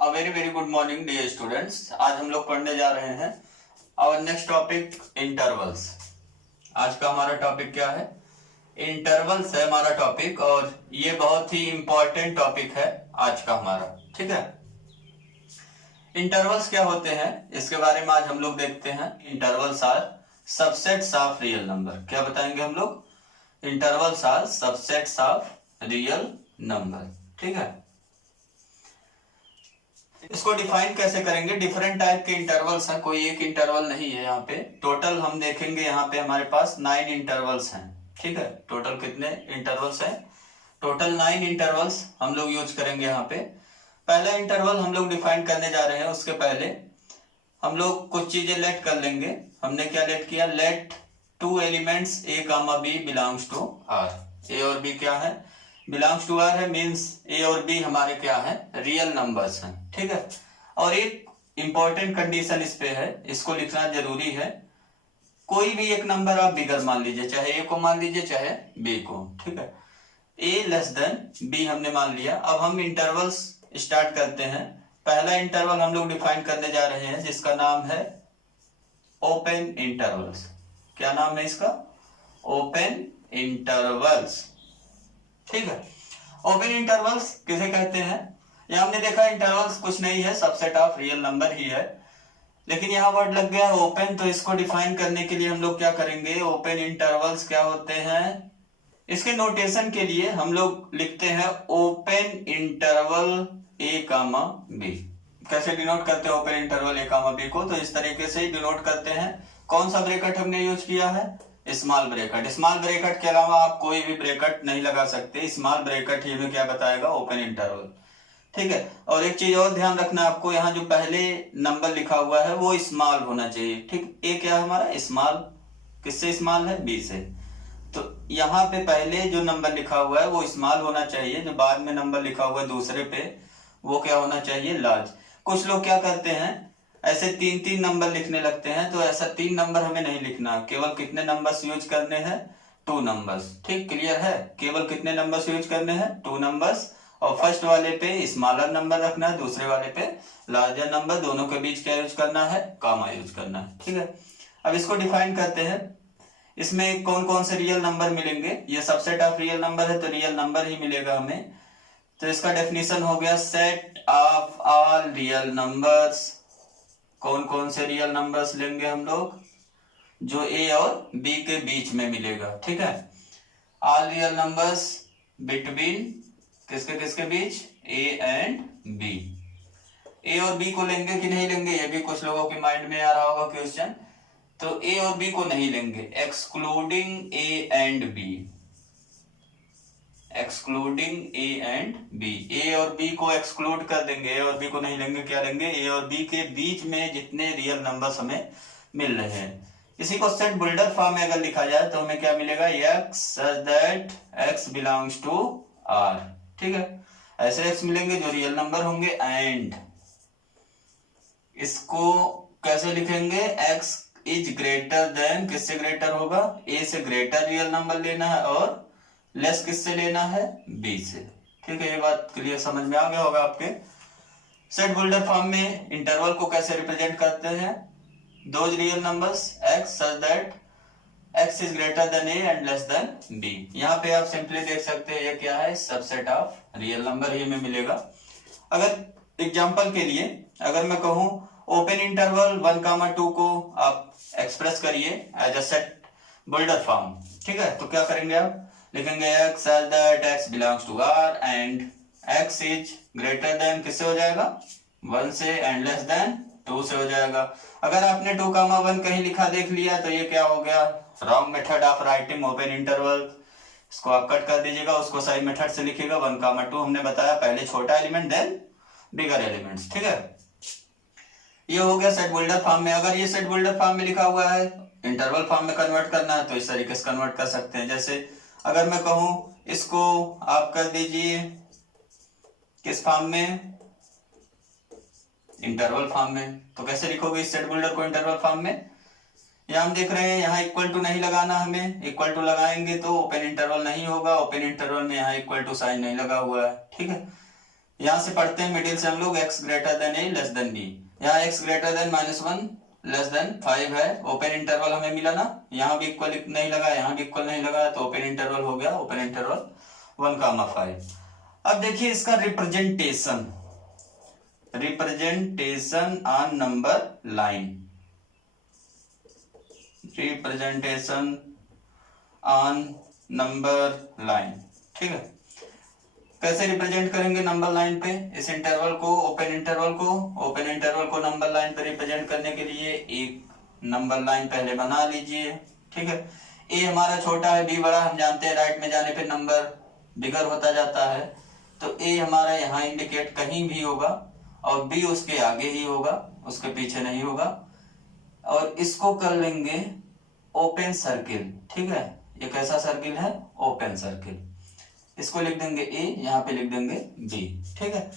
अ very very good morning dear students. आज हम लोग पढ़ने जा रहे हैं आवर नेक्स्ट टॉपिक इंटरवल्स। आज का हमारा टॉपिक क्या है? इंटरवल्स है हमारा टॉपिक, और ये बहुत ही इंपॉर्टेंट टॉपिक है आज का हमारा। ठीक है, इंटरवल्स क्या होते हैं इसके बारे में आज हम लोग देखते हैं। Intervals are subsets of real number. क्या बताएंगे हम लोग? Intervals are subsets of real number. ठीक है, इसको डिफाइन कैसे करेंगे? डिफरेंट टाइप के इंटरवल्स हैं, कोई एक इंटरवल नहीं है। यहाँ पे टोटल हम देखेंगे, यहाँ पे हमारे पास 9 इंटरवल्स हैं। ठीक है, टोटल कितने इंटरवल्स हैं? टोटल 9 इंटरवल्स हम लोग यूज करेंगे यहाँ पे। पहला इंटरवल हम लोग डिफाइन करने जा रहे हैं, उसके पहले हम लोग कुछ चीजें लेट कर लेंगे। हमने क्या लेट किया? Let 2 elements A comma B belongs to R. A और बी क्या है? बिलोंग्स टू आर है, मीन्स ए और बी हमारे क्या है? रियल नंबर्स हैं। ठीक है, और एक इंपॉर्टेंट कंडीशन इस पे है, इसको लिखना जरूरी है। कोई भी एक नंबर आप बिगर मान लीजिए, चाहे ए को मान लीजिए चाहे बी को। ठीक है, ए लेस देन बी हमने मान लिया। अब हम इंटरवल्स स्टार्ट करते हैं। पहला इंटरवल हम लोग डिफाइन करने जा रहे हैं जिसका नाम है ओपन इंटरवल्स। क्या नाम है इसका? Open intervals. ठीक है, ओपन इंटरवल्स किसे कहते हैं? यहां हमने देखा इंटरवल्स कुछ नहीं है, सबसेट ऑफ रियल नंबर ही है, लेकिन यहाँ वर्ड लग गया ओपन, तो इसको डिफाइन करने के लिए हम लोग क्या करेंगे? ओपन इंटरवल्स क्या होते हैं, इसके नोटेशन के लिए हम लोग लिखते हैं ओपन इंटरवल ए कामा बी। कैसे डिनोट करते हैं ओपन इंटरवल ए कामा बी को? तो इस तरीके से ही डिनोट करते हैं। कौन सा ब्रैकेट हमने यूज किया है? Small bracket. स्मॉल ब्रैकेट के अलावा आप कोई भी ब्रैकेट नहीं लगा सकते, स्मॉल ब्रैकेट ही हमें क्या बताएगा? Open interval. ठीक है, और एक चीज और ध्यान रखना आपको, यहाँ जो पहले नंबर लिखा हुआ है वो स्मॉल होना चाहिए। ठीक, ए क्या है हमारा? स्मॉल। किससे स्मॉल है? बी से। तो यहाँ पे पहले जो नंबर लिखा हुआ है वो स्मॉल होना चाहिए, जो बाद में नंबर लिखा हुआ है दूसरे पे वो क्या होना चाहिए? लार्ज। कुछ लोग क्या करते हैं, ऐसे 3-3 नंबर लिखने लगते हैं, तो ऐसा 3 नंबर हमें नहीं लिखना। केवल कितने नंबर्स यूज करने हैं? 2 नंबर्स। ठीक, क्लियर है? केवल कितने नंबर्स यूज करने हैं? 2 नंबर्स। और फर्स्ट वाले पे स्मॉलर नंबर रखना है, दूसरे वाले पे लार्जर नंबर। दोनों के बीच क्या यूज करना है? कामा यूज करना है। ठीक है, अब इसको डिफाइन करते हैं। इसमें कौन कौन से रियल नंबर मिलेंगे? ये सबसेट ऑफ रियल नंबर है तो रियल नंबर ही मिलेगा हमें। तो इसका डेफिनेशन हो गया set of all real numbers. कौन कौन से रियल नंबर्स लेंगे हम लोग? जो ए और बी के बीच में मिलेगा। ठीक है, ऑल रियल नंबर्स बिटवीन किसके बीच? ए एंड बी। ए और बी को लेंगे कि नहीं लेंगे, ये भी कुछ लोगों के माइंड में आ रहा होगा क्वेश्चन। तो ए और बी को नहीं लेंगे, excluding A and B. Excluding A and B. A और बी को एक्सक्लूड कर देंगे, ए और बी को नहीं लेंगे। क्या लेंगे? ए और बी के बीच में जितने रियल नंबर्स हमें मिल रहे हैं। इसी को सेट बिल्डर फॉर्म में अगर लिखा जाए तो हमें क्या मिलेगा? X such that x belongs to R. ठीक है, ऐसे एक्स मिलेंगे जो रियल नंबर होंगे। एंड इसको कैसे लिखेंगे? एक्स इज ग्रेटर देन, किससे ग्रेटर होगा? ए से ग्रेटर रियल नंबर लेना है, और लेस किससे लेना है? बी से। ठीक है, ये बात क्लियर समझ में आ गया होगा आपके। सेट बिल्डर फॉर्म में इंटरवल को कैसे रिप्रेजेंट करते हैं? Those real numbers x such that x is greater than a and less than b. यहाँ पे आप सिंपली देख सकते हैं ये क्या है? सबसेट ऑफ रियल नंबर ही हमें मिलेगा। अगर एग्जांपल के लिए अगर मैं कहूं ओपन इंटरवल 1, 2 को आप एक्सप्रेस करिए as a set builder form. ठीक है, तो क्या करेंगे? आप लिखेंगे x such that x belongs to R and x is greater than, किससे हो जाएगा? 1 से, एंड लेस देन 2 से हो जाएगा। अगर आपने 2, 1 कहीं लिखा देख लिया तो ये क्या हो गया? Wrong method of writing open interval. इसको आप कट कर दीजिएगा, उसको सही मेथड से लिखिएगा। 1, 2 हमने बताया पहले छोटा एलिमेंट देन बिगर एलिमेंट्स। ठीक है, ये हो गया सेट बिल्डर फॉर्म में। अगर ये सेट बिल्डर फॉर्म में लिखा हुआ है, इंटरवल फॉर्म में कन्वर्ट करना है तो इस तरीके से कन्वर्ट कर सकते हैं। जैसे अगर मैं कहूं इसको आप कर दीजिए किस फॉर्म में? इंटरवल फॉर्म में। तो कैसे लिखोगे इस सेट बिल्डर को इंटरवल फॉर्म में? यहाँ हम देख रहे हैं यहाँ इक्वल टू नहीं लगाना हमें, इक्वल टू लगाएंगे तो ओपन इंटरवल नहीं होगा। ओपन इंटरवल में यहाँ इक्वल टू साइन नहीं लगा हुआ है। ठीक है, यहां से पढ़ते हैं मिडिल से हम लोग x greater then a less than b। यहाँ x greater than -1 less than 5 है, ओपन इंटरवल हमें मिला ना, यहाँ भी इक्वल नहीं लगा, यहाँ भी इक्वल नहीं लगा, तो ओपन इंटरवल हो गया, ओपन इंटरवल 1,5। अब देखिए इसका representation on number line, representation on number line, ठीक है। कैसे रिप्रेजेंट करेंगे नंबर लाइन पे इस इंटरवल को, ओपन इंटरवल को नंबर लाइन पे रिप्रेजेंट करने के लिए एक नंबर लाइन पहले बना लीजिए, ठीक है। ए हमारा छोटा है, बी बड़ा, हम जानते हैं राइट में जाने पे नंबर बिगर होता जाता है, तो ए हमारा यहाँ इंडिकेट कहीं भी होगा और बी उसके आगे ही होगा, उसके पीछे नहीं होगा। और इसको कर लेंगे ओपन सर्किल, ठीक है। ये कैसा सर्किल है? Open circle. इसको लिख देंगे ए, यहाँ पे लिख देंगे बी, ठीक है।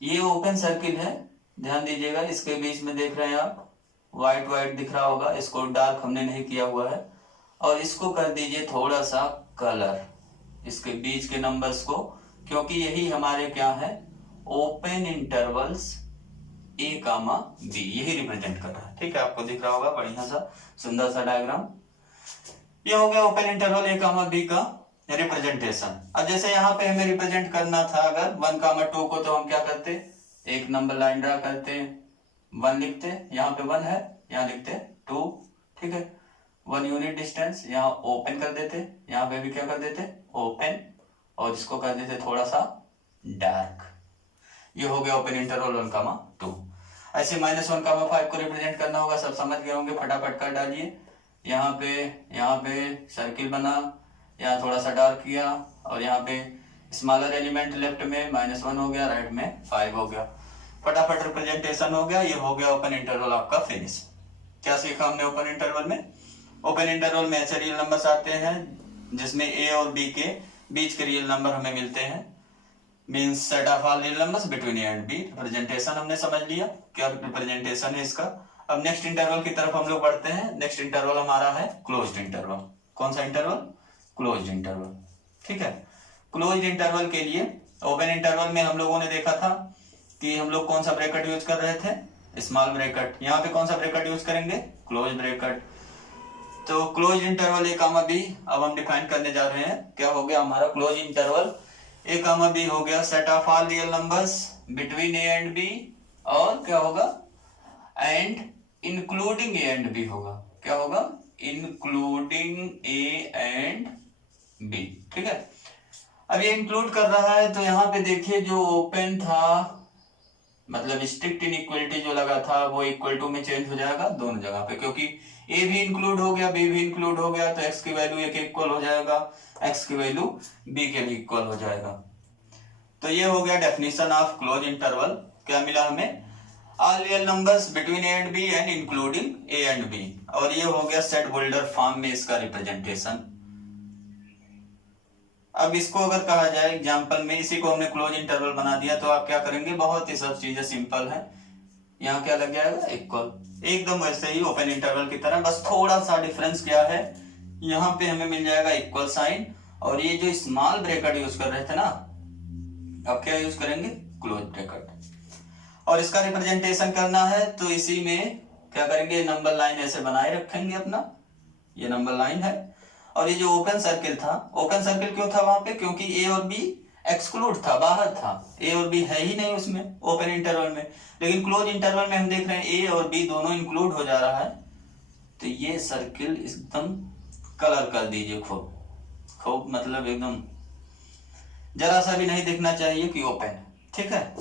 ये ओपन सर्किल है, ध्यान दीजिएगा। इसके बीच में देख रहे हैं आप व्हाइट व्हाइट दिख रहा होगा, इसको डार्क हमने नहीं किया हुआ है। और इसको कर दीजिए थोड़ा सा कलर, इसके बीच के नंबर्स को, क्योंकि यही हमारे क्या है, ओपन इंटरवल्स ए कामा बी, यही रिप्रेजेंट कर रहा है, ठीक है। आपको दिख रहा होगा बढ़िया सा सुंदर सा डायग्राम। ये हो गया ओपन इंटरवल ए कामा बी का रिप्रेजेंटेशन। अब जैसे यहाँ पे हमें रिप्रेजेंट करना था अगर 1,2 को, तो हम क्या करते, एक नंबर लाइन ड्रा करते, 1 लिखते, यहाँ पे 1 है, यहाँ लिखते 2, ठीक है। 1 यूनिट डिस्टेंस, यहाँ ओपन कर देते, यहाँ पे भी क्या कर देते, ओपन, और इसको कर देते थोड़ा सा डार्क। ये हो गया ओपन इंटरवल 1,2। ऐसे -1,5 को रिप्रेजेंट करना होगा, सब समझ गए होंगे, फटाफट कर डालिए। यहाँ पे सर्किल बना, यहाँ थोड़ा सा डार्क किया, और यहाँ पे स्मॉलर एलिमेंट लेफ्ट में -1 हो गया, राइट में 5 हो गया, फटाफट रिप्रेजेंटेशन हो गया। ये हो गया ओपन इंटरवल आपका फिनिश। क्या सीखा हमने ओपन इंटरवल में? ओपन इंटरवल में ऐसे रियल नंबर्स आते हैं जिसमें ए और बी के बीच के रियल नंबर हमें मिलते हैं, means set of all real numbers between a and b. Representation हमने समझ लिया, क्या रिप्रेजेंटेशन है इसका। अब नेक्स्ट इंटरवल की तरफ हम लोग बढ़ते हैं। नेक्स्ट इंटरवल हमारा है क्लोज्ड इंटरवल। कौन सा इंटरवल? क्लोज्ड इंटरवल, ठीक है। क्लोज्ड इंटरवल के लिए ओपन इंटरवल में हम लोगों ने देखा था कि हम लोग कौन सा ब्रैकेट यूज कर रहे थे, स्मॉल ब्रैकेट। यहाँ पे कौन सा ब्रैकेट यूज करेंगे? Close bracket. तो क्लोज इंटरवल ए कामा बी अब हम डिफाइन करने जा रहे हैं। क्या हो गया हमारा क्लोज इंटरवल ए कामा बी? हो गया set of all real numbers between a and b, और क्या होगा, and including a and b होगा। क्या होगा? इंक्लूडिंग ए एंड बी, ठीक है। अब ये इंक्लूड कर रहा है, तो यहाँ पे देखिए जो ओपन था, मतलब स्ट्रिक्ट इनइक्वलिटी जो लगा था, वो इक्वल टू में चेंज हो जाएगा दोनों जगह पे, क्योंकि ए भी इंक्लूड हो गया, बी भी इंक्लूड हो गया, तो एक्स की वैल्यू ए के इक्वल हो जाएगा, एक्स की वैल्यू बी के भी इक्वल हो जाएगा। तो ये हो गया डेफिनेशन ऑफ क्लोज इंटरवल। क्या मिला हमें? All real numbers between a and b and including a and b. और ये हो गया सेट होल्डर फॉर्म में इसका रिप्रेजेंटेशन। अब इसको अगर कहा जाए एग्जांपल में, इसी को हमने क्लोज इंटरवल बना दिया, तो आप क्या करेंगे? बहुत ही सब चीजें सिंपल है। यहाँ क्या लग जाएगा? इक्वल, एकदम वैसे ही ओपन इंटरवल की तरह, बस थोड़ा सा डिफरेंस क्या है, यहाँ पे हमें मिल जाएगा इक्वल साइन, और ये जो स्मॉल ब्रैकेट यूज कर रहे थे ना, अब क्या यूज करेंगे? Close bracket. और इसका रिप्रेजेंटेशन करना है, तो इसी में क्या करेंगे? नंबर लाइन ऐसे बनाए रखेंगे अपना, ये नंबर लाइन है। और ये जो ओपन सर्किल था, ओपन सर्किल क्यों था वहां पे? क्योंकि ए और बी एक्सक्लूड था, बाहर था, ए और बी है ही नहीं उसमें ओपन इंटरवल में। लेकिन क्लोज इंटरवल में हम देख रहे हैं ए और बी दोनों इंक्लूड हो जा रहा है, तो ये सर्किल एकदम कलर कर दीजिए खूब खूब, मतलब एकदम जरा सा भी नहीं दिखना चाहिए कि ओपन है, ठीक है।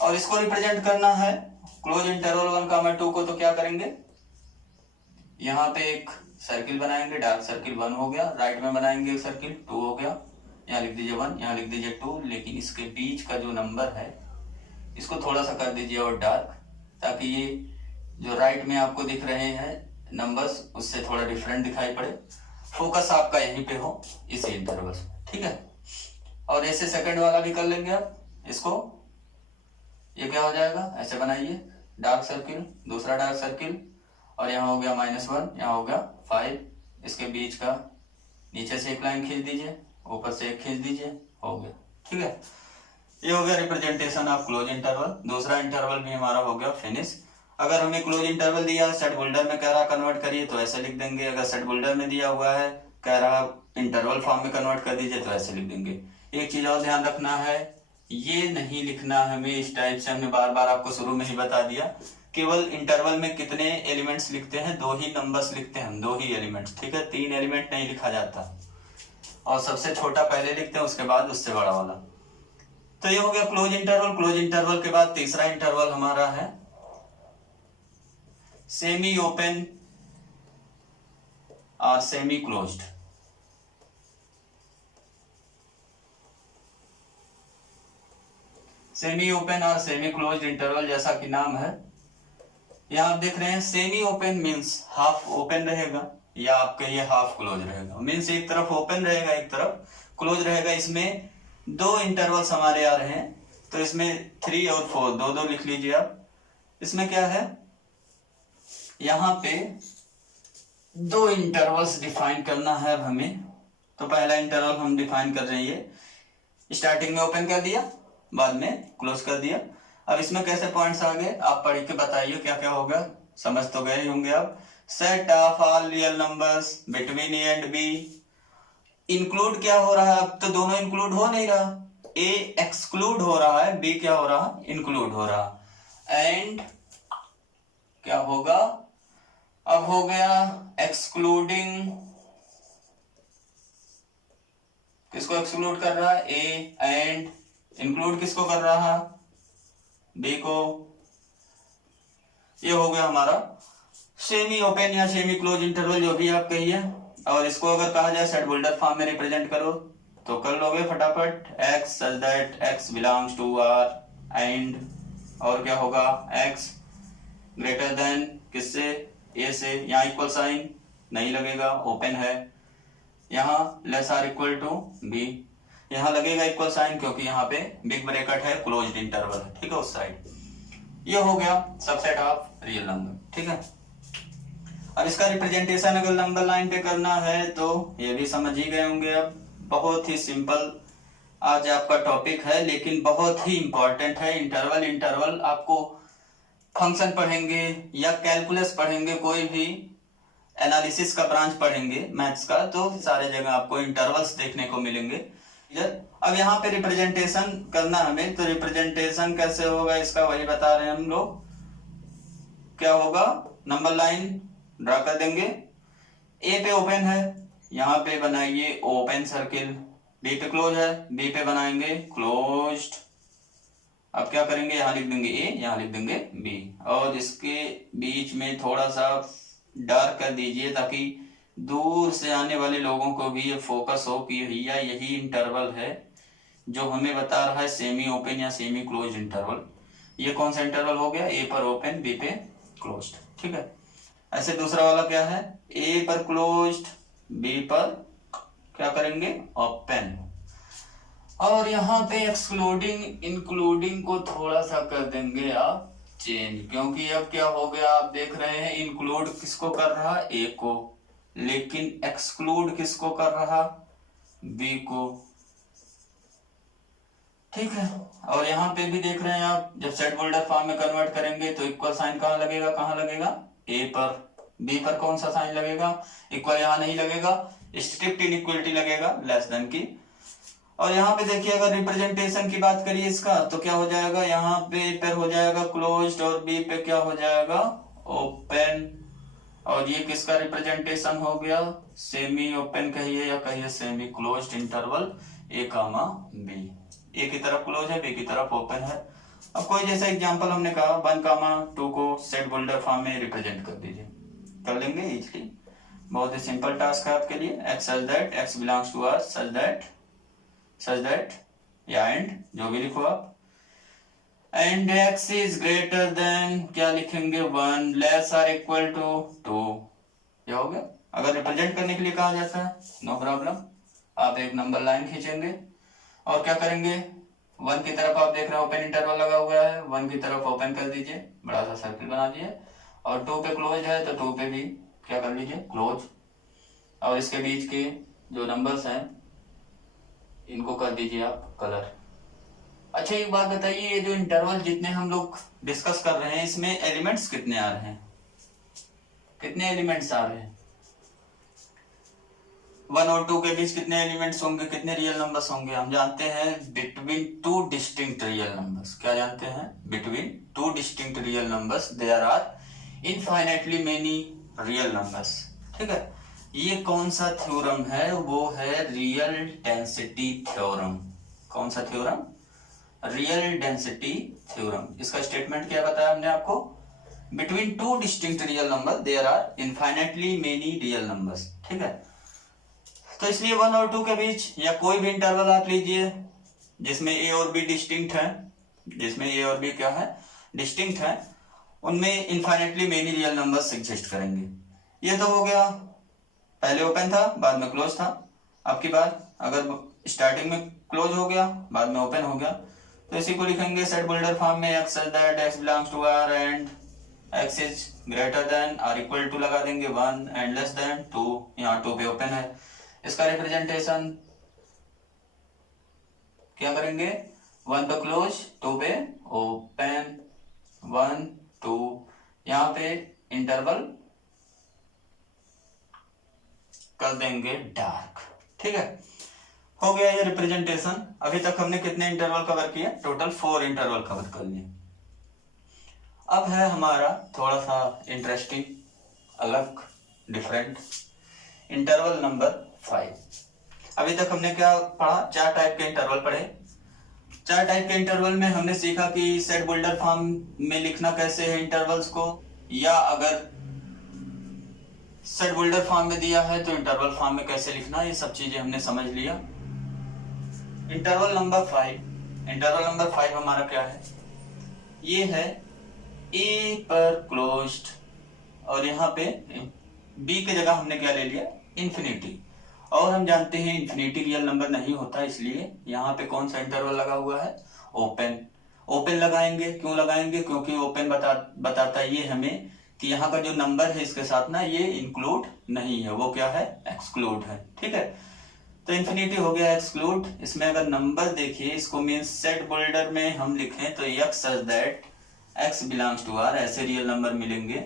और इसको रिप्रेजेंट करना है क्लोज इंटरवल 1,2 को, तो क्या करेंगे? यहाँ पे एक सर्किल बनाएंगे, डार्क सर्किल 1 हो गया, राइट में बनाएंगे एक सर्किल 2 हो गया, यहाँ लिख दीजिए 1, यहाँ लिख दीजिए 2, लेकिन इसके बीच का जो नंबर है इसको थोड़ा सा कर दीजिए और डार्क, ताकि ये जो राइट में आपको दिख रहे हैं नंबर्स उससे थोड़ा डिफरेंट दिखाई पड़े। फोकस आपका यहीं पे हो, इसी इंटरवल, ठीक है। और ऐसे सेकंड वाला भी कर लेंगे आप इसको। ये क्या हो जाएगा? ऐसे बनाइए, डार्क सर्किल, दूसरा डार्क सर्किल, और यहाँ हो गया -1, यहाँ हो गया 5, इसके बीच का नीचे से एक लाइन खींच दीजिए, ऊपर से एक खींच दीजिए, हो गया, ठीक है। ये हो गया रिप्रेजेंटेशन ऑफ क्लोज इंटरवल। दूसरा इंटरवल भी हमारा हो गया फिनिश। अगर हमें क्लोज इंटरवल दिया, सेट होल्डर में कह रहा कन्वर्ट करिए तो ऐसे लिख देंगे। अगर सेट होल्डर में दिया हुआ है, कह रहा इंटरवल फॉर्म में कन्वर्ट कर दीजिए तो ऐसे लिख देंगे। एक चीज और ध्यान रखना है, ये नहीं लिखना हमें इस टाइप से, हमने बार बार आपको शुरू में ही बता दिया। केवल इंटरवल में कितने एलिमेंट्स लिखते हैं, 2 ही नंबर्स लिखते हैं हम, 2 ही एलिमेंट्स, ठीक है। 3 एलिमेंट नहीं लिखा जाता, और सबसे छोटा पहले लिखते हैं, उसके बाद उससे बड़ा वाला। तो ये हो गया क्लोज इंटरवल। क्लोज इंटरवल के बाद तीसरा इंटरवल हमारा है सेमी ओपन और सेमी क्लोज्ड। सेमी ओपन और सेमी क्लोज्ड इंटरवल, जैसा कि नाम है यहां आप देख रहे हैं, semi open means half open रहेगा, या आप कहिए हाफ क्लोज रहेगा। मींस एक तरफ ओपन रहेगा, एक तरफ क्लोज रहेगा। इसमें 2 इंटरवल्स हमारे आ रहे हैं, तो इसमें 3 और 4 दो लिख लीजिए आप। इसमें क्या है, यहां पे 2 इंटरवल्स डिफाइन करना है अब हमें। तो पहला इंटरवल हम डिफाइन कर रहे हैं, स्टार्टिंग में ओपन कर दिया, बाद में क्लोज कर दिया। अब इसमें कैसे पॉइंट्स आ गए आप पढ़ के बताइए क्या क्या होगा, समझ तो गए होंगे आप। Set of all real numbers between a and b. Include क्या हो रहा है, अब तो दोनों इंक्लूड हो नहीं रहा, ए एक्सक्लूड हो रहा है, बी क्या हो रहा, इंक्लूड हो रहा। एंड क्या होगा, अब हो गया एक्सक्लूडिंग, किसको एक्सक्लूड कर रहा है, ए, एंड इंक्लूड किसको कर रहा, बी को। ये हो गया हमारा सेमी ओपन या सेमी क्लोज इंटरवल, जो भी आप कहिए। और इसको अगर कहा जाए सेट होल्डर फॉर्म में रिप्रेजेंट करो तो कर लोगे फटाफट, x such that x belongs to R and, और क्या होगा, x ग्रेटर देन किससे, a से। यहाँ इक्वल साइन नहीं लगेगा, ओपन है। यहाँ less or equal to b, यहाँ लगेगा इक्वल साइन क्योंकि यहाँ पे बिग ब्रैकेट है, क्लोज्ड इंटरवल है, ठीक है, उस साइड। ये हो गया सबसेट ऑफ रियल नंबर, ठीक है। अब इसका रिप्रेजेंटेशन अगर नंबर लाइन पे करना है तो ये भी समझ ही गए होंगे। अब बहुत ही सिंपल आज आपका टॉपिक है, लेकिन बहुत ही इंपॉर्टेंट है। इंटरवल आपको फंक्शन पढ़ेंगे या कैलकुलस पढ़ेंगे, कोई भी एनालिसिस का ब्रांच पढ़ेंगे मैथ्स का, तो सारे जगह आपको इंटरवल्स देखने को मिलेंगे। अब यहाँ पे रिप्रेजेंटेशन करना हमें, तो रिप्रेजेंटेशन कैसे होगा इसका वही बता रहे हैं हम लोग। क्या होगा, नंबर लाइन ड्रा कर देंगे, ए पे ओपन है, यहाँ पे बनाइए ओपन सर्किल, बी पे क्लोज है, बी पे बनाएंगे क्लोज्ड। अब क्या करेंगे, यहाँ लिख देंगे ए, यहाँ लिख देंगे बी, और इसके बीच में थोड़ा सा डार्क कर दीजिए ताकि दूर से आने वाले लोगों को भी ये फोकस हो कि भैया यही इंटरवल है जो हमें बता रहा है सेमी ओपन या सेमी क्लोज इंटरवल। ये कौन सा इंटरवल हो गया, ए पर ओपन, बी पे क्लोज्ड, ठीक है। ऐसे दूसरा वाला क्या है, ए पर क्लोज्ड, बी पर क्या करेंगे, ओपन। और यहाँ पे एक्सक्लूडिंग इंक्लूडिंग को थोड़ा सा कर देंगे आप चेंज, क्योंकि अब क्या हो गया, आप देख रहे हैं इंक्लूड किसको कर रहा, ए को, लेकिन एक्सक्लूड किसको कर रहा, बी को, ठीक है। और यहाँ पे भी देख रहे हैं आप, जब सेट होल्डर फॉर्म में कन्वर्ट करेंगे तो इक्वल साइन कहाँ लगेगा, कहाँ लगेगा, ए पर। बी पर कौन सा साइन लगेगा, इक्वल यहाँ नहीं लगेगा, स्ट्रिक्ट इनइक्वलिटी लगेगा, लेस देन की। और यहाँ पे देखिए अगर रिप्रेजेंटेशन की बात करिए इसका, तो क्या हो जाएगा, यहाँ पे ए पर हो जाएगा क्लोज्ड और बी पे क्या हो जाएगा, ओपन। और ये किसका रिप्रेजेंटेशन हो गया, सेमी ओपन कहिए या कहिए सेमी क्लोज्ड इंटरवल, ए कामा बी। ए की तरफ क्लोज है, बी की तरफ ओपन है। अब कोई जैसा एग्जांपल हमने कहा 1, 2 को सेट होल्डर फॉर्म में रिप्रेजेंट कर दीजिए, कर लेंगे इजीली। बहुत ही सिंपल टास्क है आपके लिए। x such that x belongs to R such that या एंड जो भी लिखो आप, and x is greater than क्या लिखेंगे 1 लेस आर इक्वल टू 2। क्या हो गया, अगर रिप्रेजेंट करने के लिए कहा जाता है नो प्रॉब्लम, आप एक नंबर लाइन खींचेंगे और क्या करेंगे, 1 की तरफ आप देख रहे हैं ओपन इंटरवल लगा हुआ है, 1 की तरफ ओपन कर दीजिए, बड़ा सा सर्किल बना दिए, और 2 पे क्लोज है तो 2 पे भी क्या कर लीजिए, क्लोज। और इसके बीच के जो नंबर्स हैं इनको कर दीजिए आप कलर। अच्छा एक बात बताइए, ये जो इंटरवल जितने हम लोग डिस्कस कर रहे हैं इसमें एलिमेंट्स कितने आ रहे हैं, कितने एलिमेंट्स आ रहे हैं? 1 और 2 के बीच कितने एलिमेंट्स होंगे, कितने रियल नंबर्स होंगे? हम जानते हैं between two distinct real numbers, क्या जानते हैं? Between two distinct real numbers there are infinitely many real numbers. ठीक है, ये कौन सा थ्योरम है? वो है रियल डेंसिटी थ्योरम। कौन सा थ्योरम? Real density theorem. इसका स्टेटमेंट क्या बताया हमने आपको? Between two distinct real number there are infinitely many real numbers. ठीक है, तो इसलिए 1 और 2 के बीच या कोई भी इंटरवल आप लीजिए जिसमें ए और बी डिस्टिंक्ट है, जिसमें ए और बी क्या है? डिस्टिंक्ट है, उनमें infinitely many real numbers exist करेंगे। ये तो हो गया, पहले ओपन था बाद में क्लोज था। अब की बात, अगर स्टार्टिंग में क्लोज हो गया बाद में ओपन हो गया, तो इसी को लिखेंगे सेट बुल्डर फॉर्म में x such that x belongs to R and x is greater than or equal to लगा देंगे 1 and less than 2। यहाँ 2 पे ओपन है, इसका रिप्रेजेंटेशन क्या करेंगे? 1 पे क्लोज, 2 पे ओपन, 1 2, यहाँ पे इंटरवल कर देंगे डार्क। ठीक है, हो गया ये रिप्रेजेंटेशन। अभी तक हमने कितने इंटरवल कवर किए? टोटल 4 इंटरवल कवर कर लिए। अब है हमारा थोड़ा सा इंटरेस्टिंग, अलग, डिफरेंट इंटरवल नंबर 5। अभी तक हमने क्या पढ़ा? 4 टाइप के इंटरवल पढ़े। 4 टाइप के इंटरवल में हमने सीखा कि सेट बुल्डर फॉर्म में लिखना कैसे है इंटरवल्स को, या अगर सेट बुल्डर फॉर्म में दिया है तो इंटरवल फॉर्म में कैसे लिखना, ये सब चीजें हमने समझ लिया। इंटरवल नंबर 5, इंटरवल नंबर 5 हमारा क्या है? ये है ए पर क्लोज्ड, और यहाँ पे बी की जगह हमने क्या ले लिया? इन्फिनिटी। और हम जानते हैं इन्फिनिटी रियल नंबर नहीं होता, इसलिए यहाँ पे कौन सा इंटरवल लगा हुआ है? ओपन। ओपन लगाएंगे, क्यों लगाएंगे? क्योंकि ओपन बताता ये हमें कि यहाँ का जो नंबर है इसके साथ ना ये इंक्लूड नहीं है, वो क्या है? एक्सक्लूड है। ठीक है, तो इन्फिनिटी हो गया एक्सक्लूड। इसमें अगर नंबर देखिए, इसको मीन सेट बुल्डर में हम लिखें तो x such that x belongs to R, ऐसे रियल नंबर मिलेंगे।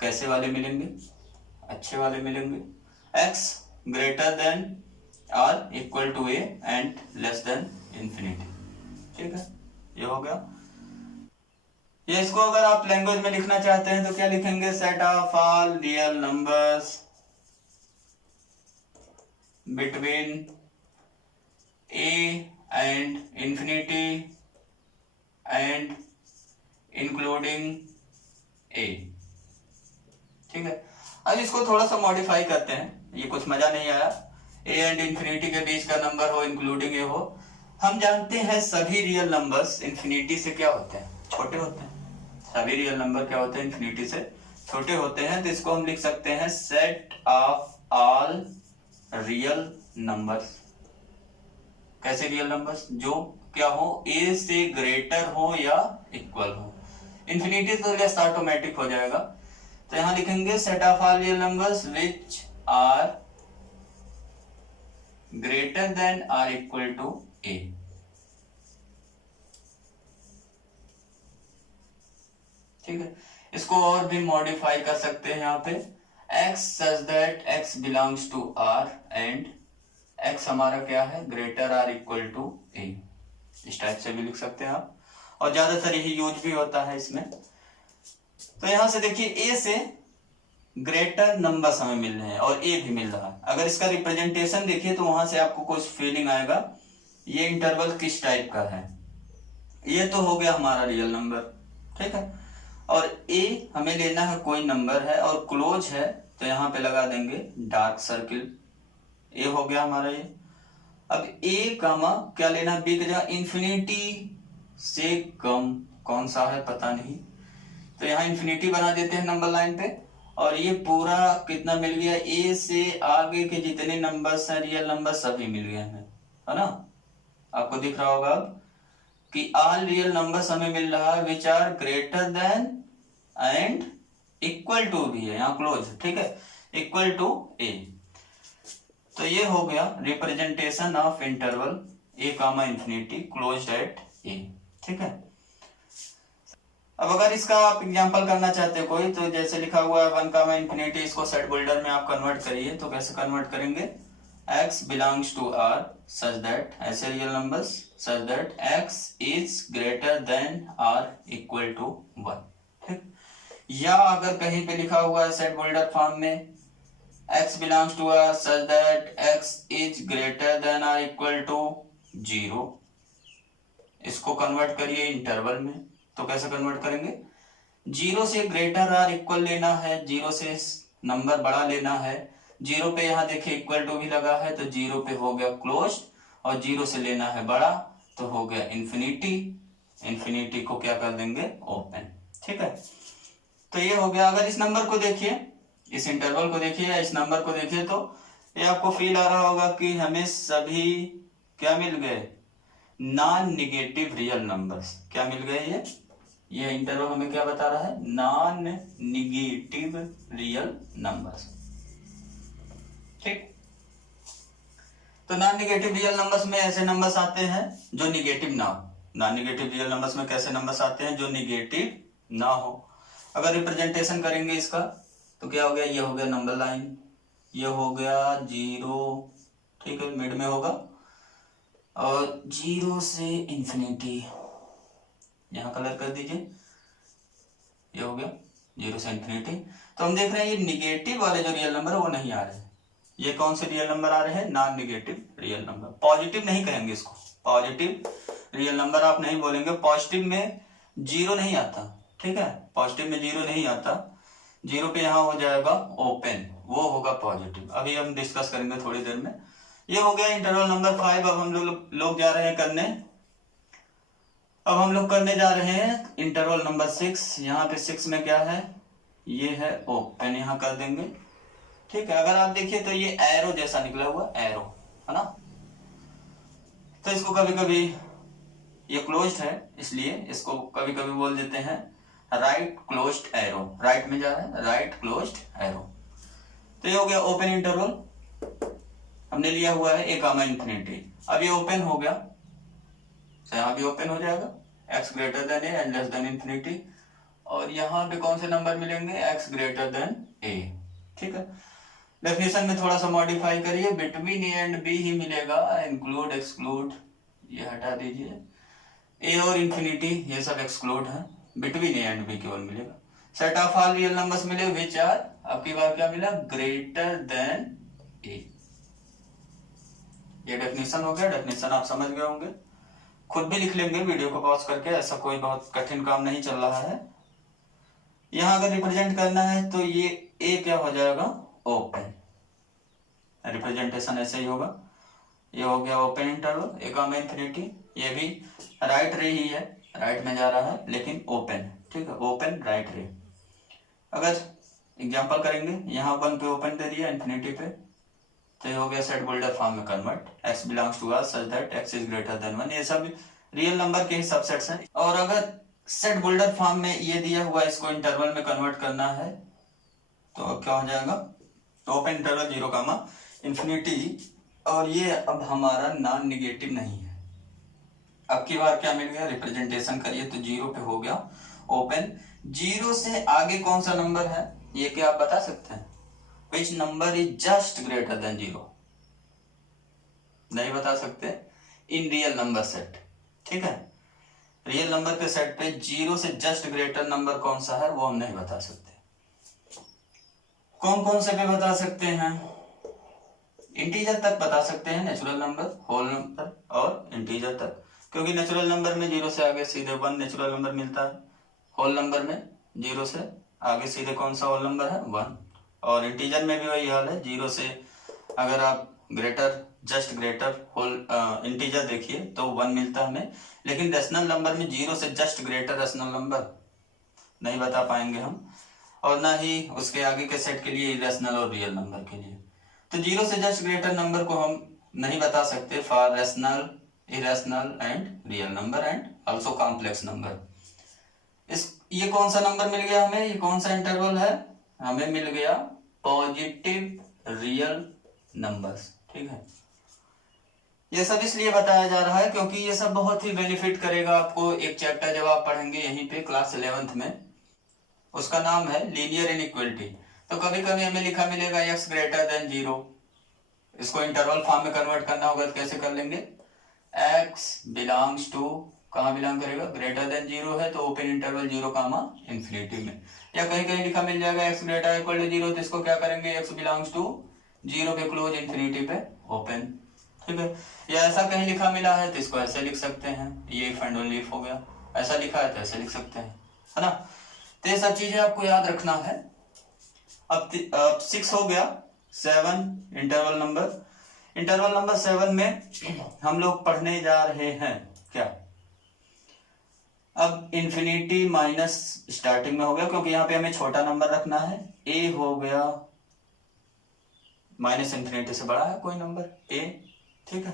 कैसे वाले मिलेंगे? अच्छे वाले मिलेंगे। x ग्रेटर देन और equal to a and less than infinity. ठीक है, ये हो गया। ये इसको अगर आप लैंग्वेज में लिखना चाहते हैं तो क्या लिखेंगे? Set of all real numbers between a and infinity and including a। ठीक है, अब इसको थोड़ा सा मॉडिफाई करते हैं, ये कुछ मजा नहीं आया। a एंड इन्फिनिटी के बीच का नंबर हो, इंक्लूडिंग a हो। हम जानते हैं सभी रियल नंबर्स इन्फिनिटी से क्या होते हैं? छोटे होते हैं। सभी रियल नंबर क्या होते हैं? इन्फिनिटी से छोटे होते हैं। तो इसको हम लिख सकते हैं set of all real numbers. कैसे रियल नंबर्स? जो क्या हो? a से ग्रेटर हो या इक्वल हो। इन्फिनिटी तो लेस ऑटोमेटिक हो जाएगा, तो यहां लिखेंगे set of all real numbers which are greater than or equal to a। ठीक है, इसको और भी मॉडिफाई कर सकते हैं यहाँ पे, x such that x belongs to R and x हमारा क्या है? Greater or equal to a। इस टाइप से भी लिख सकते हैं आप, और ज्यादातर यही यूज भी होता है इसमें। तो यहां से देखिए a से ग्रेटर नंबर्स हमें मिल रहे हैं और a भी मिल रहा है। अगर इसका रिप्रेजेंटेशन देखिए तो वहां से आपको कुछ फीलिंग आएगा ये इंटरवल किस टाइप का है। ये तो हो गया हमारा रियल नंबर। ठीक है, और a हमें लेना है कोई नंबर है और क्लोज है, तो यहाँ पे लगा देंगे डार्क सर्किल। a हो गया हमारा ये। अब a कामा क्या लेना है? b की जगह इन्फिनिटी से कम, कौन सा है पता नहीं, तो यहाँ इन्फिनिटी बना देते हैं नंबर लाइन पे। और ये पूरा कितना मिल गया? a से आगे के जितने नंबर्स हैं रियल नंबर सभी मिल गए हैं, है ना? आपको दिख रहा होगा अब कि ऑल रियल नंबर्स हमें मिल रहा है which are greater than and equal to भी है यहाँ क्लोज। ठीक है, इक्वल टू a। तो ये हो गया representation of interval A comma infinity closed at A. ठीक है, अब अगर इसका आप एग्जांपल करना चाहते हो कोई, तो जैसे लिखा हुआ है 1 कामा इन्फिनिटी, इसको सेट बिल्डर में आप कन्वर्ट करिए। तो कैसे कन्वर्ट करेंगे, x belongs to R such that, ऐसे real numbers such that x is greater than or equal to 1। ठीक, या अगर कहीं पे लिखा हुआ है सेट बिल्डर फॉर्म में x belongs to R such that x is greater than or equal to 0, इसको कन्वर्ट करिए इंटरवल में। तो कैसे कन्वर्ट करेंगे, 0 से ग्रेटर और इक्वल लेना है, 0 से नंबर बड़ा लेना है। 0 पे यहाँ देखिए इक्वल टू भी लगा है, तो 0 पे हो गया क्लोज्ड, और 0 से लेना है बड़ा तो हो गया इन्फिनिटी। इन्फिनिटी को क्या कर देंगे, ओपन। ठीक है, तो ये हो गया। अगर इस नंबर को देखिए, इस इंटरवल को देखिए या इस नंबर को देखिए, तो ये आपको फील आ रहा होगा कि हमें सभी क्या मिल गए, नॉन निगेटिव रियल नंबर्स। क्या मिल गए, ये इंटरवल हमें क्या बता रहा है, नॉन निगेटिव रियल नंबर्स। ठीक, तो नॉन निगेटिव रियल नंबर्स में ऐसे नंबर्स आते हैं जो निगेटिव ना हो। नॉन निगेटिव रियल नंबर्स में कैसे नंबर्स आते हैं, जो निगेटिव ना हो। अगर रिप्रेजेंटेशन करेंगे इसका, तो क्या हो गया, ये हो गया नंबर लाइन, ये हो गया 0, ठीक है, मिड में होगा, और 0 से इंफिनिटी, यहां कलर कर दीजिए, ये हो गया 0 से इंफिनिटी। तो हम देख रहे हैं ये निगेटिव वाले जो रियल नंबर है वो नहीं आ रहे हैं। ये कौन से रियल नंबर आ रहे हैं, non negative real number. Positive नहीं कहेंगे इसको, पॉजिटिव रियल नंबर आप नहीं बोलेंगे। पॉजिटिव में 0 नहीं आता, ठीक है, पॉजिटिव में 0 नहीं आता। 0 पे यहाँ हो जाएगा ओपन, वो होगा पॉजिटिव। अभी हम डिस्कस करेंगे थोड़ी देर में। ये हो गया इंटरवल नंबर 5। अब हम लोग जा रहे हैं करने, अब हम लोग करने जा रहे हैं इंटरवल नंबर 6। यहाँ पे 6 में क्या है, ये है ओपन, यहाँ कर देंगे। ठीक है, अगर आप देखिए तो ये एरो जैसा निकला हुआ एरो है ना, तो इसको कभी कभी, ये क्लोज्ड है इसलिए इसको कभी कभी बोल देते हैं राइट क्लोज्ड एरो। राइट में जा रहा है, राइट क्लोज्ड एरो। तो ये हो गया ओपन इंटरवल, हमने लिया हुआ है ए कामा इन्फिनिटी। अब ये ओपन हो गया, यहाँ भी ओपन हो जाएगा, x greater than a and less than infinity. और यहाँ पे कौन से नंबर मिलेंगे, x ग्रेटर देन ए। ठीक है, डेफिनेशन में थोड़ा सा मॉडिफाई करिए, बिटवीन ए एंड बी ही मिलेगा, इंक्लूड एक्सक्लूड ये हटा दीजिए, ए और इन्फिनिटी ये सब एक्सक्लूड है, बिटवीन ए एंड बी केवल मिलेगा। Set of all real numbers मिले विच आर, आपकी बार क्या मिला, ग्रेटर देन ए। ये डेफिनेशन हो गया। डेफिनेशन आप समझ गए होंगे, खुद भी लिख लेंगे वीडियो को पॉज करके, ऐसा कोई बहुत कठिन काम नहीं चल रहा है। यहां अगर रिप्रेजेंट करना है तो ये ए क्या हो जाएगा, ओपन। रिप्रेजेंटेशन ऐसे ही होगा, ये हो गया ओपन इंटरवल ए कामा इन्फिनिटी। ये भी राइट रे ही है, राइट में जा रहा है लेकिन ओपन। ठीक है, ओपन राइट रे। अगर एग्जांपल करेंगे, यहाँ 1 पे ओपन दे दिया, इन्फिनिटी पे, तो ये हो गया सेट बिल्डर फॉर्म में convert, x belongs to R such that x is greater than 1। ये सब रियल नंबर के ही सबसेट्स हैं। और अगर सेट बिल्डर फॉर्म में ये दिया हुआ इसको इंटरवल में कन्वर्ट करना है, तो क्या हो जाएगा, तो ओपन इंटरवल 0 कामा इन्फिनिटी, और ये अब हमारा नॉन निगेटिव नहीं है। अब की बार क्या मिल गया, रिप्रेजेंटेशन करिए तो 0 पे हो गया ओपन। 0 से आगे कौन सा नंबर है, ये क्या आप बता सकते हैं, which number is just greater than 0? नहीं बता सकते इन रियल नंबर सेट। ठीक है, रियल नंबर के सेट पे 0 से जस्ट ग्रेटर नंबर कौन सा है वो हम नहीं बता सकते। कौन कौन से पे बता सकते हैं, इंटीजर तक बता सकते हैं, नेचुरल नंबर, होल नंबर और इंटीजर तक, क्योंकि नेचुरल नंबर में 0 से आगे सीधे 1 नेचुरल नंबर मिलता है। होल नंबर में 0 से आगे सीधे कौन सा होल नंबर है, 1। और इंटीजर में भी वही हाल है, 0 से अगर आप greater, just greater whole integer देखिए तो 1 मिलता है हमें, लेकिन रेशनल नंबर में 0 से जस्ट ग्रेटर रेशनल नंबर नहीं बता पाएंगे हम, और ना ही उसके आगे के सेट के लिए इरेशनल और रियल नंबर के लिए। तो 0 से जस्ट ग्रेटर नंबर को हम नहीं बता सकते for rational, irrational and real number and also complex number. ये कौन सा नंबर मिल गया हमें, ये कौन सा इंटरवल है, हमें मिल गया पॉजिटिव रियल नंबर्स। ठीक है, ये सब इसलिए बताया जा रहा है क्योंकि ये सब बहुत ही बेनिफिट करेगा आपको। एक चैप्टर जब आप पढ़ेंगे यहीं पे क्लास 11th में, उसका नाम है लीनियर इनइक्वालिटी। तो कभी कभी हमें लिखा मिलेगा x ग्रेटर देन 0, इसको इंटरवल फॉर्म में कन्वर्ट करना होगा तो कैसे कर लेंगे, x बिलोंग्स टू, कहाँ बिलोंग करेगा, ग्रेटर देन 0 है तो ओपन इंटरवल 0 कामा इंफिनिटी में। या कहीं कहीं लिखा मिल जाएगा x ग्रेटर इक्वल टू 0, तो इसको क्या करेंगे, x बिलोंग्स टू 0 पे क्लोज, इंफिनिटी पे ओपन। ठीक है, या ऐसा कहीं लिखा मिला है तो इसको ऐसे लिख सकते हैं, ये इफ एंड ओनली इफ हो गया, ऐसा लिखा है तो ऐसे लिख सकते हैं, है ना। तो ये सब चीजें आपको याद रखना है। अब 6 हो गया, 7 इंटरवल नंबर 7 में हम लोग पढ़ने जा रहे हैं क्या, अब इंफिनिटी माइनस स्टार्टिंग में हो गया क्योंकि यहाँ पे हमें छोटा नंबर रखना है, a हो गया माइनस इंफिनिटी से बड़ा है कोई नंबर a। ठीक है,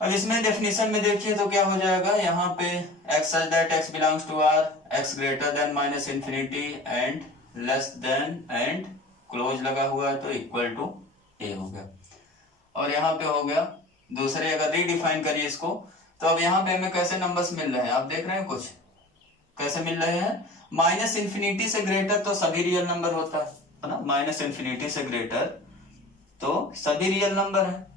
अब इसमें डेफिनेशन में देखिए तो क्या हो जाएगा, यहाँ पे x such that x belongs to R, x greater than minus infinity and less then and close लगा हुआ है तो इक्वल टू a हो गया। और यहाँ पे हो गया दूसरे, अगर रीडिफाइन करिए इसको तो अब यहाँ पे हमें कैसे नंबर्स मिल रहे हैं, आप देख रहे हैं कुछ कैसे मिल रहे हैं, माइनस इंफिनिटी से ग्रेटर तो सभी रियल नंबर होता है ना, माइनस इंफिनिटी से ग्रेटर तो सभी रियल नंबर है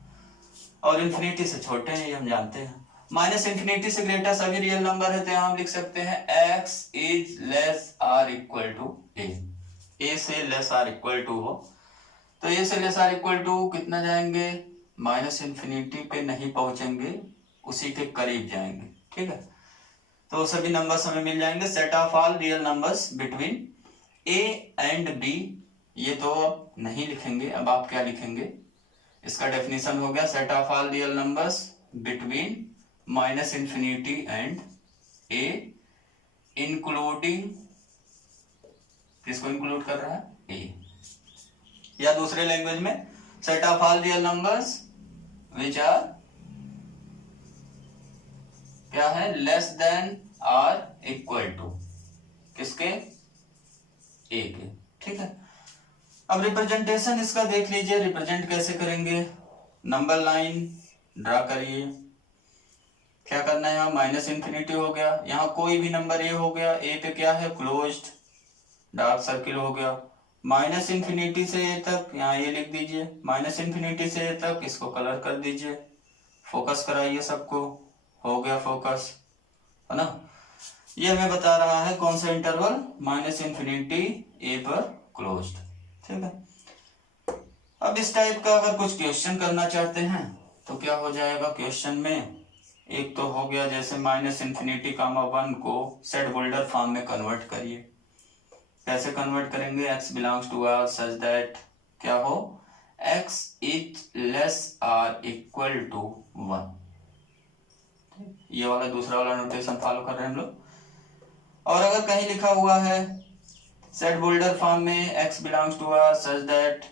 और इंफिनिटी से छोटे हैं, ये हम जानते हैं। माइनस इंफिनिटी से ग्रेटर सभी रियल नंबर है तो यहाँ हम लिख सकते हैं x is less or equal to a से लेस आर इक्वल टू हो तो a से लेस आर इक्वल टू कितना जाएंगे, माइनस इंफिनिटी पे नहीं पहुंचेंगे, उसी के करीब जाएंगे। ठीक है, तो सभी नंबर्स हमें मिल जाएंगे, set of all real numbers between a and b। ये तो अब नहीं लिखेंगे, अब आप क्या लिखेंगे, इसका डेफिनेशन हो गया set of all real numbers between minus infinity and a including, किसको इंक्लूड कर रहा है, a। या दूसरे लैंग्वेज में set of all real numbers which are क्या है, less than or equal to किसके, a के। ठीक है, अब रिप्रेजेंटेशन इसका देख लीजिए, रिप्रेजेंट कैसे करेंगे, नंबर लाइन ड्रा करिए, क्या करना है, यहाँ माइनस इंफिनिटी हो गया, यहाँ कोई भी नंबर a हो गया, a पे क्या है क्लोज्ड, डार्क सर्किल हो गया, माइनस इंफिनिटी से a तक, यहाँ ये लिख दीजिए, माइनस इंफिनिटी से a तक, इसको कलर कर दीजिए, फोकस कराइए सबको, हो गया फोकस, है ना। ये हमें बता रहा है कौन सा इंटरवल, माइनस इंफिनिटी a पर क्लोज्ड। ठीक है, अब इस टाइप का अगर कुछ क्वेश्चन करना चाहते हैं तो क्या हो जाएगा क्वेश्चन में, एक तो हो गया जैसे माइनस इंफिनिटी कामा 1 को सेट बोल्डर फॉर्म में कन्वर्ट करिए, कैसे कन्वर्ट करेंगे, x belongs to r such that क्या हो, x is less or equal to 1। ये वाला दूसरा वाला नोटेशन फॉलो कर रहे हैं हम लोग। और अगर कहीं लिखा हुआ है सेट बोल्डर फॉर्म में x belongs to r such that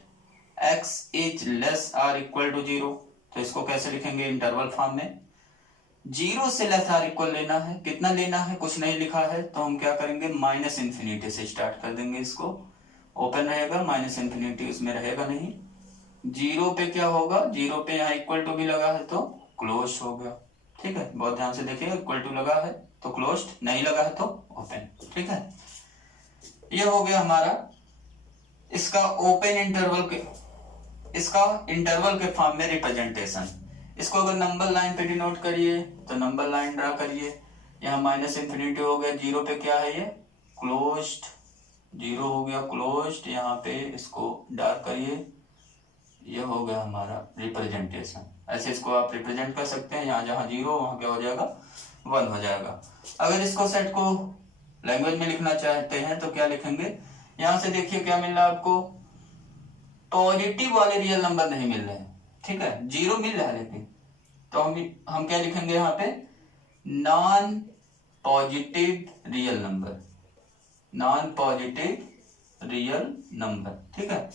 x is less or equal to 0, तो इसको कैसे लिखेंगे, इंटरवल फॉर्म में 0 से लेस आर इक्वल लेना है, कितना लेना है कुछ नहीं लिखा है तो हम क्या करेंगे, माइनस इंफिनिटी से स्टार्ट कर देंगे, इसको ओपन रहेगा, माइनस इंफिनिटी उसमें रहेगा नहीं, 0 पे क्या होगा, 0 पे यहाँ इक्वल टू भी लगा है तो क्लोज हो गया। ठीक है, बहुत ध्यान से देखिए, इक्वल टू लगा है तो क्लोज्ड, नहीं लगा है तो ओपन। ठीक है, ये हो गया हमारा इसका ओपन इंटरवल के, इसका इंटरवल के फॉर्म में रिप्रेजेंटेशन। इसको अगर नंबर लाइन पे डिनोट करिए तो नंबर लाइन ड्रा करिए, यहाँ माइनस इंफिनिटी हो गया, 0 पे क्या है ये क्लोज्ड, 0 हो गया क्लोज्ड, यहाँ पे इसको डार्क करिए, ये हो गया हमारा रिप्रेजेंटेशन। ऐसे इसको आप रिप्रेजेंट कर सकते हैं, यहाँ जहाँ 0 वहां क्या हो जाएगा 1 हो जाएगा। अगर इसको सेट को लैंग्वेज में लिखना चाहते हैं तो क्या लिखेंगे, यहाँ से देखिए क्या मिल रहा है आपको, पॉजिटिव वाले रियल नंबर नहीं मिल रहे हैं। ठीक है, 0 मिल रहा है लेकिन, तो हम क्या लिखेंगे यहाँ पे, non positive real number, non positive real number. ठीक है,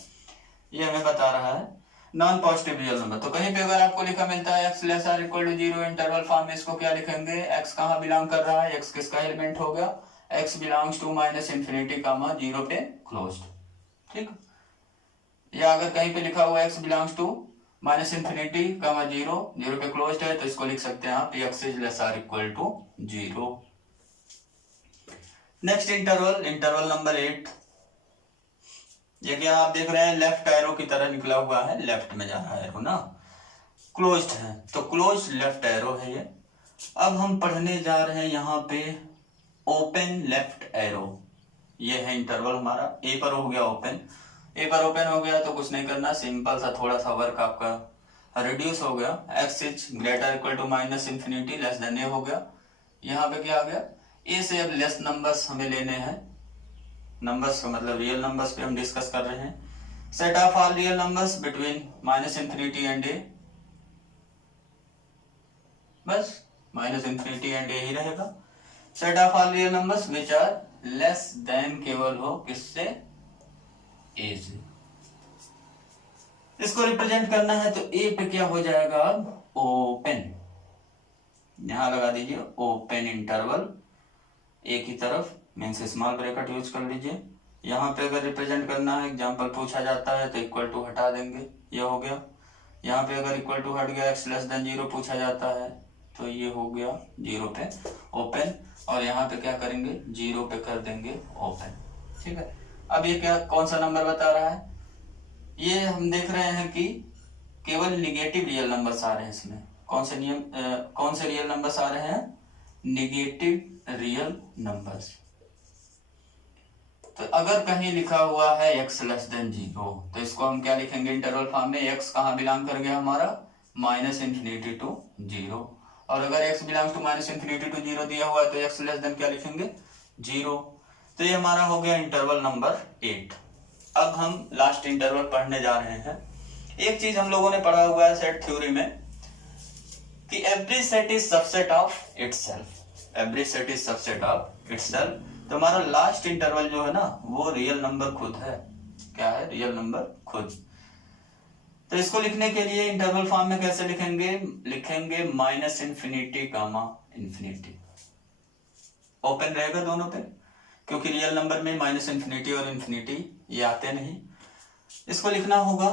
ये हमें बता रहा है नॉन पॉजिटिव रियल नंबर। तो कहीं पे अगर आपको लिखा मिलता है x less or equal to 0 interval form में, इसको क्या लिखेंगे, x कहाँ बिलोंग कर रहा है, x किसका एलिमेंट हो गया, x belongs to minus infinity comma 0 पे क्लोज्ड। ठीक, या अगर कहीं पे लिखा हुआ x belongs to minus infinity comma zero, zero पे क्लोज्ड है तो इसको लिख सकते हैं आप x is less or equal to zero. Next interval, interval number 8। ये क्या आप देख रहे हैं लेफ्ट एरो की तरह निकला हुआ है, लेफ्ट में जा रहा है एरो ना, क्लोज्ड है तो क्लोज लेफ्ट एरो है ये। अब हम पढ़ने जा रहे हैं यहाँ पे ओपन लेफ्ट एरो। ये है इंटरवल हमारा, ए पर हो गया ओपन, ए पर ओपन हो गया तो कुछ नहीं करना, सिंपल सा थोड़ा सा वर्क आपका रिड्यूस हो गया, x is greater equal to minus infinity less than A हो गया। यहाँ पे क्या आ गया, ए से अब लेस नंबर्स हमें लेने हैं, नंबर्स का मतलब रियल नंबर्स पे हम डिस्कस कर रहे हैं। Set of all real numbers between minus infinity and A, बस माइनस इन्फिनिटी एंड ए ही रहेगा। Set of all real numbers which are less than केवल हो किससे, ए से। इसको रिप्रेजेंट करना है तो ए पे क्या हो जाएगा अब ओपन, यहां लगा दीजिए ओपन इंटरवल, ए की तरफ मीन्स स्मॉल ब्रैकेट यूज कर लीजिए। यहाँ पे अगर रिप्रेजेंट करना है, एग्जांपल पूछा जाता है तो इक्वल टू हटा देंगे, ये हो गया। यहाँ पे अगर इक्वल टू हट गया, एक्स लेस देन जीरो पूछा जाता है तो ये हो गया जीरो पे ओपन, और यहाँ पे क्या करेंगे जीरो पे कर देंगे ओपन, ठीक है। अब ये क्या कौन सा नंबर बता रहा है, ये हम देख रहे हैं कि केवल निगेटिव रियल नंबर्स आ रहे हैं इसमें। कौन से नियम कौन से रियल नंबर्स आ रहे हैं, निगेटिव रियल नंबर्स। तो अगर कहीं लिखा हुआ है x लेस देन जीरो तो इसको हम क्या लिखेंगे इंटरवल फॉर्म में, x कहाँ बिलोंग कर गया हमारा माइनस इन्फिनिटी टू जीरो, और अगर x belongs to minus infinity to zero दिया हुआ है तो x लेस देन क्या लिखेंगे जीरो। तो ये हमारा हो गया इंटरवल नंबर 8। अब हम लास्ट इंटरवल पढ़ने जा रहे हैं। एक चीज हम लोगों ने पढ़ा हुआ है सेट थ्योरी में कि every set is subset of itself, every set is subset of itself. तो हमारा लास्ट इंटरवल जो है ना वो रियल नंबर खुद है, क्या है रियल नंबर खुद। तो इसको लिखने के लिए इंटरवल फॉर्म में कैसे लिखेंगे, लिखेंगे माइनस इन्फिनिटी कामा इन्फिनिटी, ओपन रहेगा दोनों पे, क्योंकि रियल नंबर में माइनस इन्फिनिटी और इन्फिनिटी ये आते नहीं। इसको लिखना होगा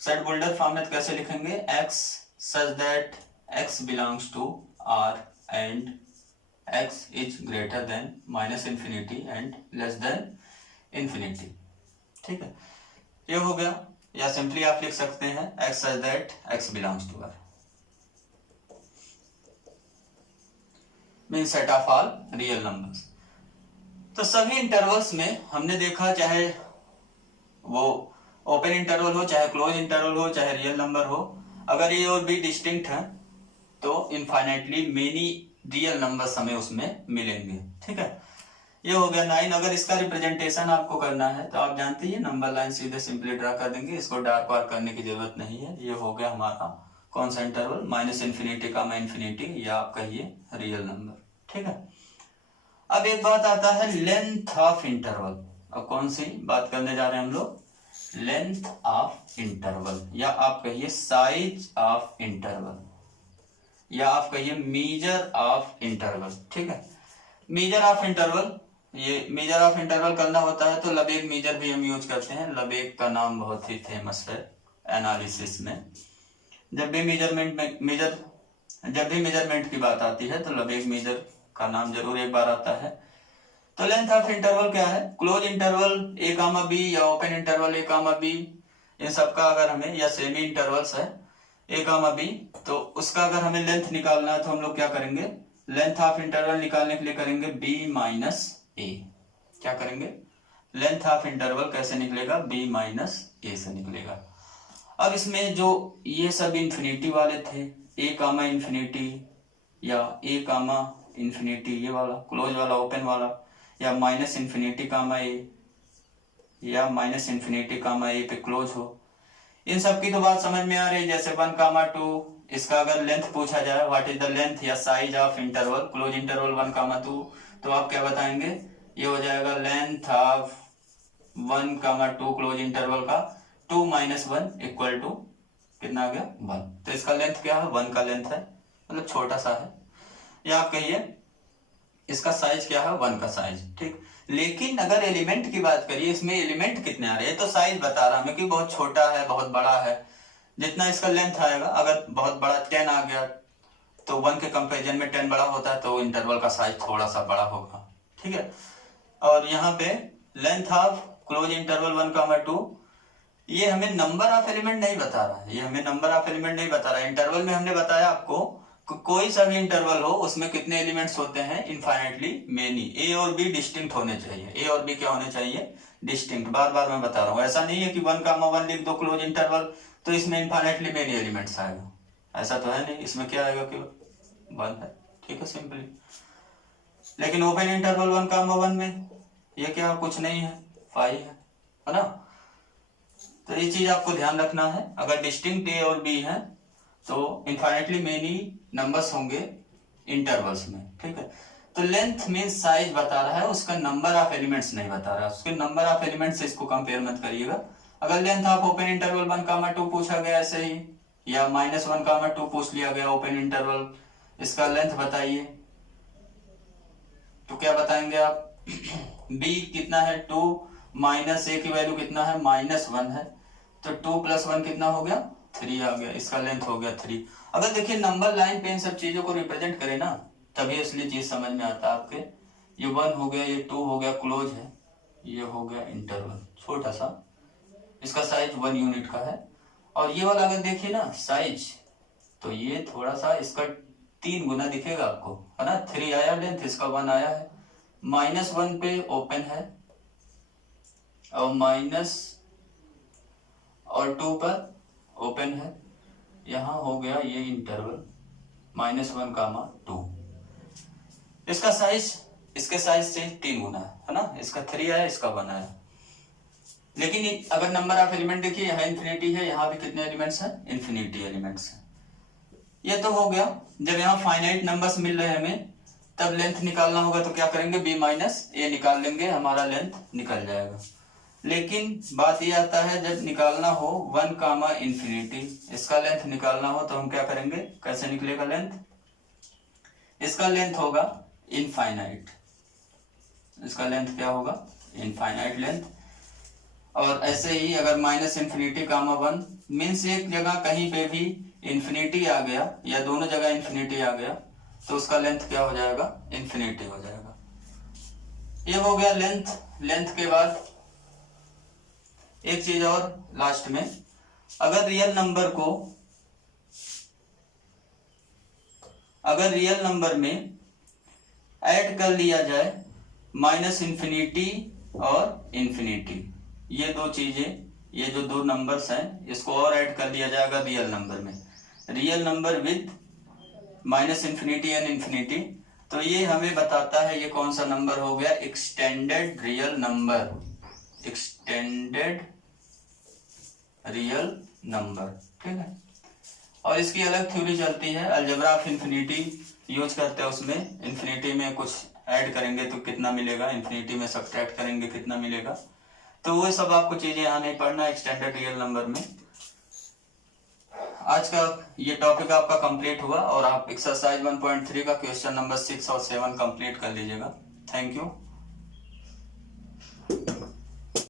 सेट बुल्डर फॉर्म में, कैसे लिखेंगे x such that x belongs to R and x is greater than minus infinity and less than infinity, ठीक है ये हो गया। या सिंपली आप लिख सकते हैं x such that x belongs to R mean set of all real numbers. तो सभी इंटरवल्स में हमने देखा, चाहे वो ओपन इंटरवल हो, चाहे क्लोज इंटरवल हो, चाहे रियल नंबर हो, अगर ये और भी डिस्टिंक्ट है तो इनफाइनाइटली मेनी रियल नंबर्स हमें उसमें मिलेंगे, ठीक है। ये हो गया 9। अगर इसका रिप्रेजेंटेशन आपको करना है तो आप जानते हैं नंबर लाइन सीधे सिंपली ड्रा कर देंगे, इसको डार्क वार्क करने की जरूरत नहीं है। ये हो गया हमारा कौन सा इंटरवल, माइनस इन्फिनिटी कामा इन्फिनिटी, या आप कहिए रियल नंबर, ठीक है। अब एक बात आता है लेंथ ऑफ इंटरवल। अब कौन सी बात करने जा रहे हैं हम लोग, लेंथ ऑफ इंटरवल, या आप कहिए साइज ऑफ इंटरवल, या आप कहिए मेजर ऑफ इंटरवल, ठीक है। मेजर ऑफ इंटरवल, ये मेजर ऑफ इंटरवल करना होता है तो लबेग मेजर भी हम यूज करते हैं। लबेग का नाम बहुत ही फेमस है एनालिसिस में। जब भी मेजरमेंट की बात आती है तो लबेग मेजर का नाम जरूर एक बार आता है। तो लेंथ ऑफ इंटरवल क्या है, closed interval a comma B या open interval a comma B, इन सबका अगर हमें, या सेमी इंटरवल्स है a कामा बी, तो उसका अगर हमें लेंथ निकालना है तो हम लोग क्या करेंगे, लेंथ ऑफ इंटरवल निकालने के लिए करेंगे b माइनस ए। क्या करेंगे, लेंथ ऑफ इंटरवल कैसे निकलेगा, b माइनस ए से निकलेगा। अब इसमें जो ये सब इंफिनिटी वाले थे, a कामा इंफिनिटी या a कामा इंफिनिटी, ये वाला क्लोज वाला ओपन वाला, या माइनस इन्फिनिटी कामा ए या माइनस इन्फिनिटी कामा ए पे क्लोज हो, इन सब की तो बात समझ में आ रही है। जैसे 1 कामा 2, इसका अगर लेंथ पूछा जाए, व्हाट इज द लेंथ या size of interval, close interval 1 comma 2, तो आप क्या बताएंगे, ये हो जाएगा length of 1 comma 2 close interval का 2 माइनस 1 इक्वल टू कितना आ गया 1। तो इसका लेंथ क्या है, 1 का लेंथ है, मतलब छोटा सा है। या आप कहिए इसका साइज क्या है, 1 का साइज, ठीक। लेकिन अगर एलिमेंट की बात करिए, इसमें एलिमेंट कितने आ रहे हैं, तो साइज बता रहा हमें कि बहुत छोटा है बहुत बड़ा है, जितना इसका लेंथ आएगा, अगर बहुत बड़ा 10 आ गया तो 1 के कंपेरिजन में 10 बड़ा होता है, तो इंटरवल का साइज थोड़ा सा बड़ा होगा, ठीक है। और यहाँ पे लेंथ ऑफ क्लोज इंटरवल 1, 2, ये हमें नंबर ऑफ एलिमेंट नहीं बता रहा है, ये हमें नंबर ऑफ एलिमेंट नहीं बता रहा है। इंटरवल में हमने बताया आपको कोई सा भी इंटरवल हो उसमें कितने एलिमेंट्स होते हैं, इनफाइनाइटली मेनी। ए और बी डिस्टिंक्ट होने चाहिए, ए और बी क्या होने चाहिए, डिस्टिंक्ट। बार बार मैं बता रहा हूँ, ऐसा नहीं है कि 1, 1 लिख दो क्लोज इंटरवल तो इसमें इनफाइनाइटली मेनी एलिमेंट्स आएगा, ऐसा तो है नहीं। इसमें क्या आएगा, केवल 1 है, ठीक है, सिंपली। लेकिन ओपन इंटरवल 1, 1 में ये क्या, कुछ नहीं है, 5 है ना। तो ये चीज आपको ध्यान रखना है, अगर डिस्टिंक्ट ए और बी है तो इनफाइनाइटली मेनी नंबर्स होंगे इंटरवल्स में, ठीक है। तो लेंथ मींस साइज बता रहा है, उसका नंबर ऑफ एलिमेंट्स नहीं बता रहा है। उसके नंबर ऑफ एलिमेंट्स से इसको कंपेयर मत करिएगा। अगर लेंथ ऑफ ओपन इंटरवल 1, 2 पूछा गया ऐसे ही, या -1, 2 पूछ लिया गया ओपन इंटरवल, इसका लेंथ बताइए, तो क्या बताएंगे आप, b कितना है 2, -a की वैल्यू कितना है, -1 है, तो 2 + 1 कितना हो गया, 3 आ गया, इसका लेंथ हो गया 3। अगर देखिए नंबर लाइन पे इन सब चीजों को रिप्रेजेंट करें ना, तभी असली चीज समझ में आता है आपके। ये 1 हो गया, ये 2 हो गया, क्लोज है, ये हो गया इंटरवल छोटा सा, इसका साइज 1 यूनिट का है। और ये वाला अगर देखिए ना साइज, तो ये थोड़ा सा इसका 3 गुना दिखेगा आपको, है ना। 3 आया लेंथ, इसका 1 आया है। -1 पे ओपन है और -2 पर ओपन है, यहां हो गया ये इंटरवल -1, 2। इसका साइज इसके साइज से 3 गुना है ना। इसका 3 आया, इसका 1 आया। लेकिन अगर नंबर ऑफ एलिमेंट देखिए, यहाँ इन्फिनिटी है, यहाँ भी कितने एलिमेंट्स हैं, इन्फिनिटी एलिमेंट्स हैं। ये तो हो गया। जब यहाँ फाइनाइट नंबर्स मिल रहे हैं हमें, तब लेंथ निकालना होगा तो क्या करेंगे, b - a निकाल लेंगे, हमारा लेंथ निकल जाएगा। लेकिन बात ये आता है जब निकालना हो 1, इन्फिनिटी, इसका लेंथ निकालना हो तो हम क्या करेंगे, कैसे निकलेगा लेंथ, इसका लेंथ होगा इनफाइनाइट, इसका लेंथ क्या होगा, इनफाइनाइट लेंथ। और ऐसे ही अगर -∞, 1 मीन्स एक जगह कहीं पे भी इन्फिनिटी आ गया या दोनों जगह इन्फिनिटी आ गया तो उसका लेंथ क्या हो जाएगा, इन्फिनिटी हो जाएगा। ये हो गया लेंथ। लेंथ के बाद एक चीज और लास्ट में, अगर रियल नंबर में ऐड कर लिया जाए -∞ और इन्फिनिटी, ये दो चीजें, ये जो 2 नंबर्स हैं, इसको और ऐड कर दिया जाएगा रियल नंबर में, real number with -∞ and infinity, तो ये हमें बताता है ये कौन सा नंबर हो गया, extended real number, extended real number, ठीक है। और इसकी अलग थ्योरी चलती है, अलजेब्रा ऑफ इन्फिनिटी यूज करते हैं, उसमें इन्फिनिटी में कुछ ऐड करेंगे तो कितना मिलेगा, इन्फिनिटी में सब्ट्रैक्ट करेंगे कितना मिलेगा, तो वो सब आपको चीजें यहाँ नहीं पढ़ना एक्सटेंडेड रियल नंबर में। आज का ये टॉपिक आपका कंप्लीट हुआ और आप एक्सरसाइज 1.3 का क्वेश्चन नंबर 6 और 7 कंप्लीट कर लीजिएगा। Thank you.